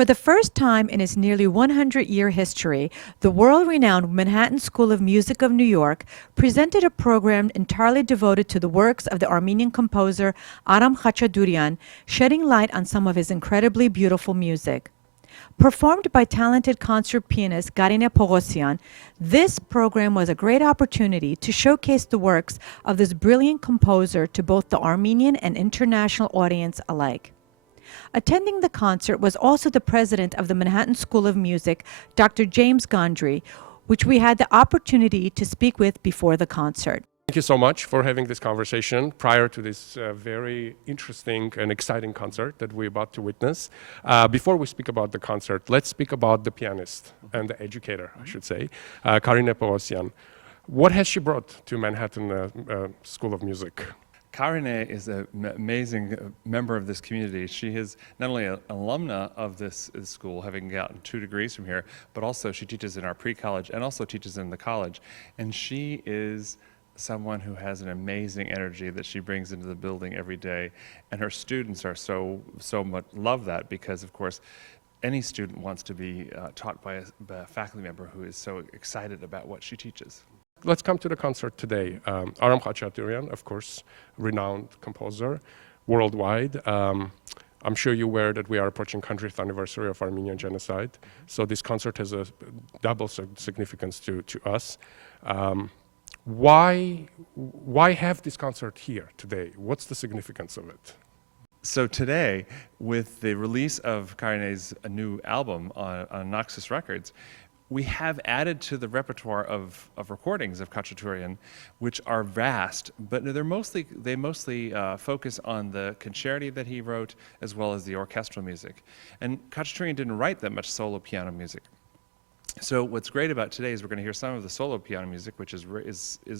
For the first time in its nearly 100-year history, the world-renowned Manhattan School of Music of New York presented a program entirely devoted to the works of the Armenian composer Aram Khachaturian, shedding light on some of his incredibly beautiful music. Performed by talented concert pianist Kariné Poghosyan, this program was a great opportunity to showcase the works of this brilliant composer to both the Armenian and international audience alike. Attending the concert was also the president of the Manhattan School of Music, Dr. James Gondry, which we had the opportunity to speak with before the concert. Thank you so much for having this conversation prior to this very interesting and exciting concert that we're about to witness. Before we speak about the concert, let's speak about the pianist and the educator, I should say, Kariné Poghosyan. What has she brought to Manhattan School of Music? Kariné is an amazing member of this community. She is not only an alumna of this school, having gotten 2 degrees from here, but also she teaches in our pre-college and also teaches in the college. And she is someone who has an amazing energy that she brings into the building every day. And her students are so much love that because, of course, any student wants to be taught by a faculty member who is so excited about what she teaches. Let's come to the concert today. Aram Khachaturian, of course, renowned composer worldwide. I'm sure you're aware that we are approaching 100th anniversary of Armenian genocide. So this concert has a double significance to us. Why have this concert here today? What's the significance of it? So today, with the release of Kariné's new album on Naxos Records, we have added to the repertoire of recordings of Khachaturian, which are vast, but they mostly focus on the concerti that he wrote as well as the orchestral music. And Khachaturian didn't write that much solo piano music. So what's great about today is we're going to hear some of the solo piano music, which is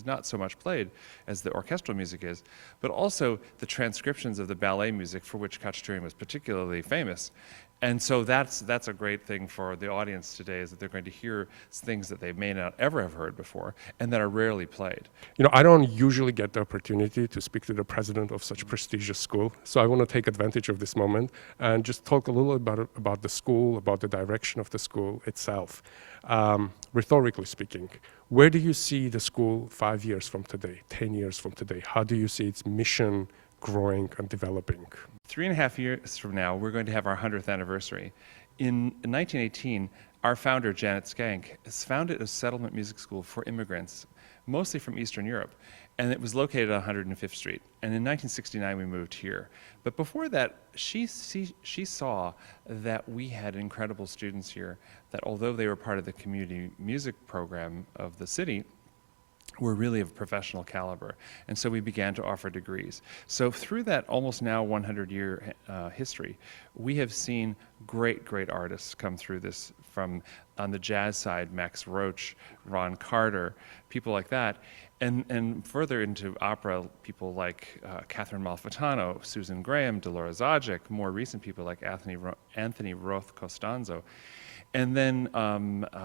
not so much played as the orchestral music is, but also the transcriptions of the ballet music for which Khachaturian was particularly famous. And so that's a great thing for the audience today, is that they're going to hear things that they may not ever have heard before and that are rarely played. You know, I don't usually get the opportunity to speak to the president of such a prestigious school, so I want to take advantage of this moment and just talk a little about the school, about the direction of the school itself. Rhetorically speaking, where do you see the school 5 years from today, 10 years from today? How do you see its mission growing and developing? 3.5 years from now, we're going to have our 100th anniversary. In 1918, our founder, Janet Skank, has founded a settlement music school for immigrants, mostly from Eastern Europe, and it was located on 105th Street. And in 1969, we moved here. But before that, she saw that we had incredible students here, that although they were part of the community music program of the city, were really of professional caliber. And so we began to offer degrees. So through that almost now 100-year history, we have seen great artists come through this, from on the jazz side, Max Roach, Ron Carter, people like that. And further into opera, people like Catherine Malfitano, Susan Graham, Dolores Zajic, more recent people like Anthony Roth Costanzo, and then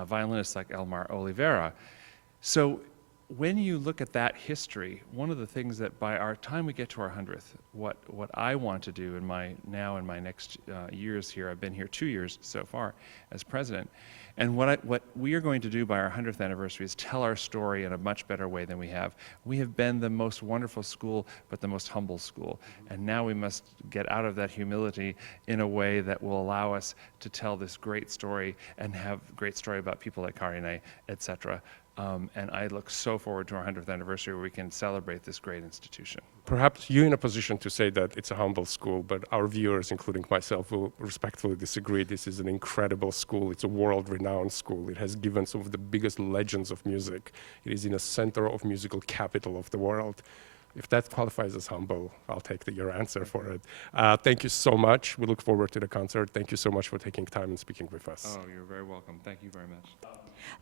violinists like Elmar Oliveira. So when you look at that history, one of the things that by our time we get to our 100th, what I want to do in my next years here, I've been here 2 years so far as president, and what we are going to do by our 100th anniversary is tell our story in a much better way than we have. We have been the most wonderful school, but the most humble school, and now we must get out of that humility in a way that will allow us to tell this great story and have a great story about people like Kariné, etc. And I look so forward to our 100th anniversary where we can celebrate this great institution. Perhaps you're in a position to say that it's a humble school, but our viewers, including myself, will respectfully disagree. This is an incredible school. It's a world-renowned school. It has given some of the biggest legends of music. It is in a center of musical capital of the world. If that qualifies as humble, I'll take your answer for it. Thank you so much. We look forward to the concert. Thank you so much for taking time and speaking with us. Oh, you're very welcome. Thank you very much.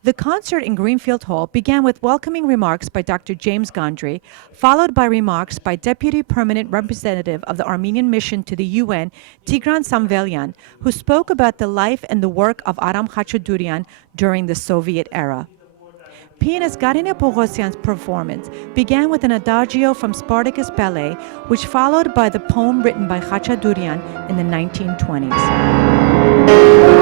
The concert in Greenfield Hall began with welcoming remarks by Dr. James Gondry, followed by remarks by Deputy Permanent Representative of the Armenian Mission to the UN, Tigran Samvelyan, who spoke about the life and the work of Aram Khachaturian during the Soviet era. Pianist Kariné Poghosyan's performance began with an adagio from Spartacus Ballet, which followed by the poem written by Khachaturian in the 1920s.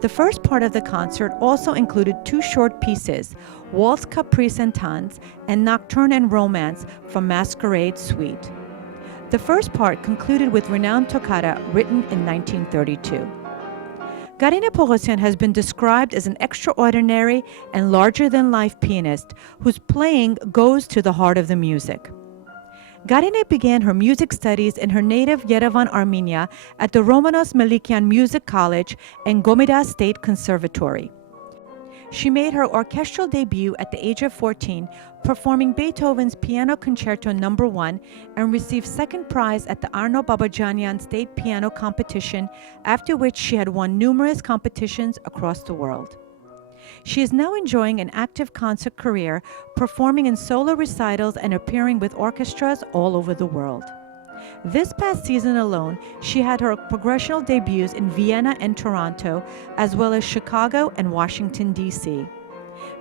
The first part of the concert also included two short pieces, Waltz Caprice and Tanz and Nocturne and Romance from Masquerade Suite. The first part concluded with renowned toccata written in 1932. Kariné Poghosyan has been described as an extraordinary and larger-than-life pianist whose playing goes to the heart of the music. Kariné began her music studies in her native Yerevan, Armenia at the Romanos Melikian Music College and Gomida State Conservatory. She made her orchestral debut at the age of 14, performing Beethoven's Piano Concerto No. 1 and received second prize at the Arno Babajanian State Piano Competition, after which she had won numerous competitions across the world. She is now enjoying an active concert career, performing in solo recitals and appearing with orchestras all over the world. This past season alone, she had her progressional debuts in Vienna and Toronto, as well as Chicago and Washington, D.C.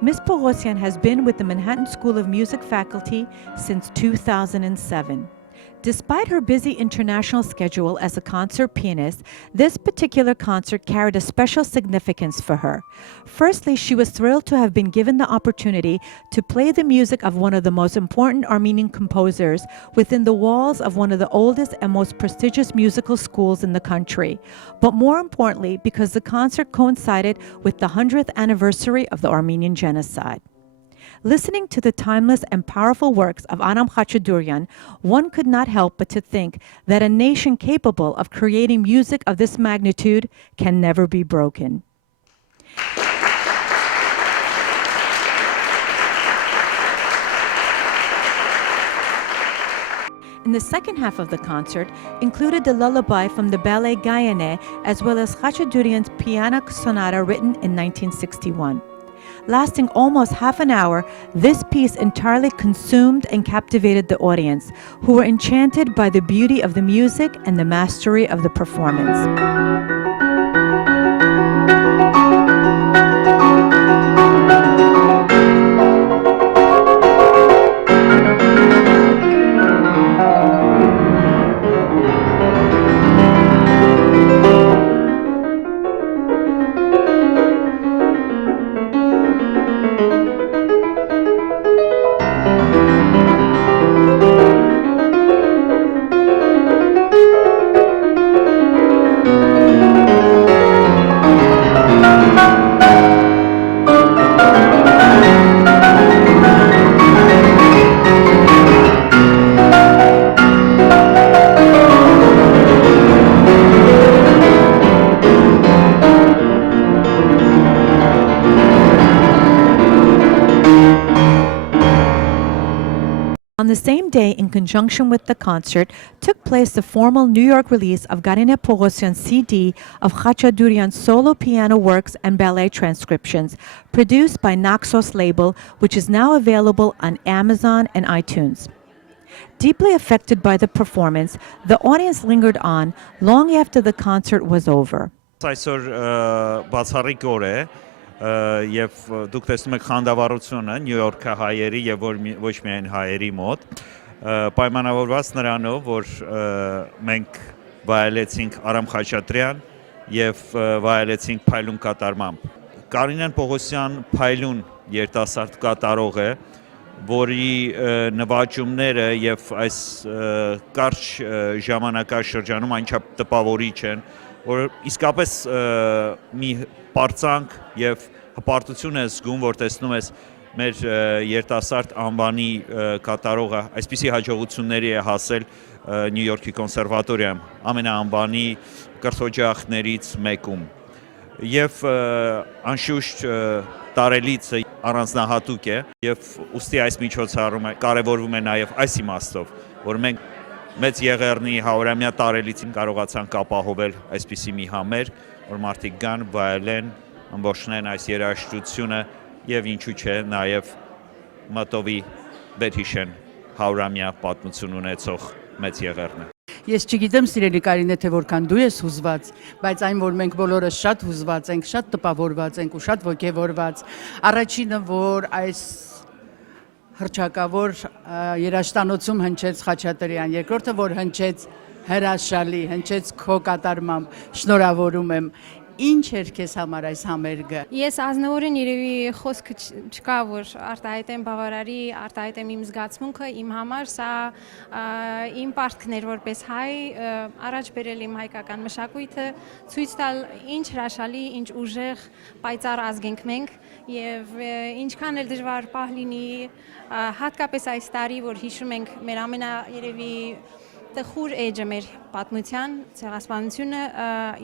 Ms. Poghosyan has been with the Manhattan School of Music faculty since 2007. Despite her busy international schedule as a concert pianist, this particular concert carried a special significance for her. Firstly, she was thrilled to have been given the opportunity to play the music of one of the most important Armenian composers within the walls of one of the oldest and most prestigious musical schools in the country. But more importantly, because the concert coincided with the 100th anniversary of the Armenian genocide. Listening to the timeless and powerful works of Aram Khachaturian, one could not help but to think that a nation capable of creating music of this magnitude can never be broken. In the second half of the concert included the lullaby from the ballet Kariné, as well as Khachaturian's piano sonata written in 1961. Lasting almost half an hour, this piece entirely consumed and captivated the audience, who were enchanted by the beauty of the music and the mastery of the performance. On the same day, in conjunction with the concert, took place the formal New York release of Kariné Poghosyan's CD of Khachaturian's solo piano works and ballet transcriptions, produced by Naxos label, which is now available on Amazon and iTunes. Deeply affected by the performance, the audience lingered on long after the concert was over. Եվ դուք տեսնում եք խանդավառությունը Նյու Յորքի հայերի եւ ոչ միայն հայերի մոտ պայմանավորված նրանով որ մենք վայելեցինք Aram Khachaturian եւ վայելեցինք փայլուն կատարմամբ Kariné Poghosyan փայլուն երիտասարդ կատարող է որի նվաճումները եւ այս կարճ ժամանակաշրջանում այնչափ տպավորիչ են որ իսկապես մի պարծանք եւ հպարտություն ես զգում որ տեսնում ես մեր երիտասարդ անվանի կատարողը այսպիսի հաջողությունների է հասել Նյու Յորքի կոնսերվատորիայում ամենաանվանի կրթօջախներից մեկում եւ անշուշտ տարելիցը առանձնահատուկ է եւ ուստի այս միջոցառումը կարեւորվում է նաեւ այս իմաստով որ մենք մեծ եղեռնի 100-ամյա տարելիցին կարողացանք ապահովել այսպիսի մի համեր որ մարդիկ գան վայելեն ամբողջնեն այս երաժշտությունը եւ ինչու՞ չէ նաեւ մտովի վերհիշեն 100-ամյա պատմություն ունեցող մեծ եղեռնը Ես չգիտեմ սիրելի Կարինե թե որքան դու ես հուզված, բայց այն որ մենք բոլորս շատ հուզված ենք, շատ տպավորված ենք ու շատ ոգևորված։ Առաջինը որ այս հռչակավոր երաժշտանոցում հնչեց Խաչատրյան, երկրորդը որ հնչեց հրաշալի, հնչեց քո կատարմամբ, շնորհավորում եմ։ Ինչ էր քեզ համար այս համերգը։ Ես ազնվորեն երևի խոսքը չկա, որ արտահայտեմ բավարարի, արտահայտեմ իմ զգացմունքը, իմ համար սա իմ պարտքն էր որպես հայ, առաջ բերել իմ հայկական մշակույթը, ցույց տալ ինչ հրաշալի, ինչ ուժեղ, պայծառ ազգ ենք մենք եւ ինչքան էլ դժվար պահ լինի, հատկապես այս տարի, որ հիշում ենք մեր երևի տխուր էջը մեր պատմության, ցեղասպանությունը,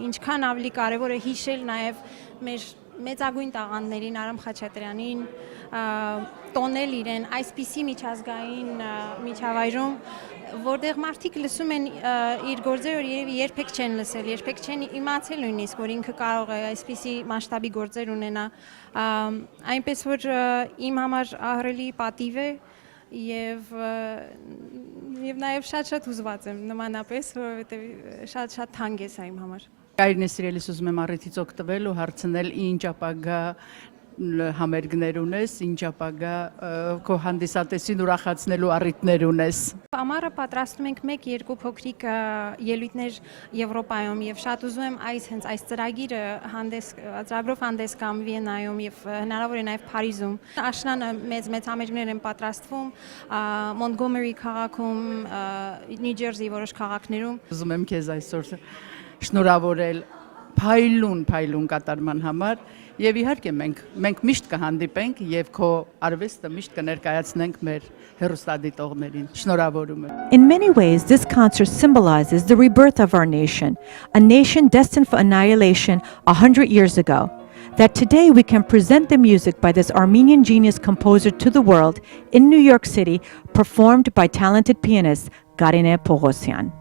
ինչքան ավելի կարևոր է հիշել նաև մեր մեծագույն տաղանդներին, Արամ Խաչատրյանին, տոնել իրեն այսպիսի միջազգային միջավայրում, որտեղ մարդիկ լսում են իր գործերը, որ երևի երբեք չեն լսել, երբեք չեն իմացել նույնիսկ, որ ինքը կարող է այսպիսի մասշտաբի գործեր ունենա, այնպես որ իմ համար ահռելի պատիվ է եւ նաեւ շատ հուզված եմ նմանապես, որովհետեւ շատ թանկ է սա իմ համար։ Կարինե սիրելիս ուզում եմ առիթից օգտվել ու հարցնել ինչ ապագա համերգներ ունես, ինչ ապագա քո հանդիսատեսին ուրախացնելու առիթներ ունես։ Ամառը պատրաստում ենք 1-2 փոքրիկ ելույթներ Եվրոպայում եւ շատ ուզում եմ հենց այս ծրագիրը ծրագրով հանդես կամ Վիեննայում եւ հնարավոր է նաեւ Փարիզում։ Աշնանը մեծ համերգներ են պատրաստվում Մոնտգոմերի քաղաքում, Նյու Ջերսի որոշ քաղաքներում։ Ուզում եմ քեզ այսօր շնորհավորել փայլուն կատարման համար եւ իհարկե մենք միշտ կհանդիպենք եւ քո արվեստը միշտ կներկայացնենք մեր հեռուստադիտողներին։ Շնորհավորում եմ։ In many ways, this concert symbolizes the rebirth of our nation, a nation destined for annihilation 100 years ago. That today we can present the music by this Armenian genius composer to the world in New York City, performed by talented pianist Kariné Poghosyan.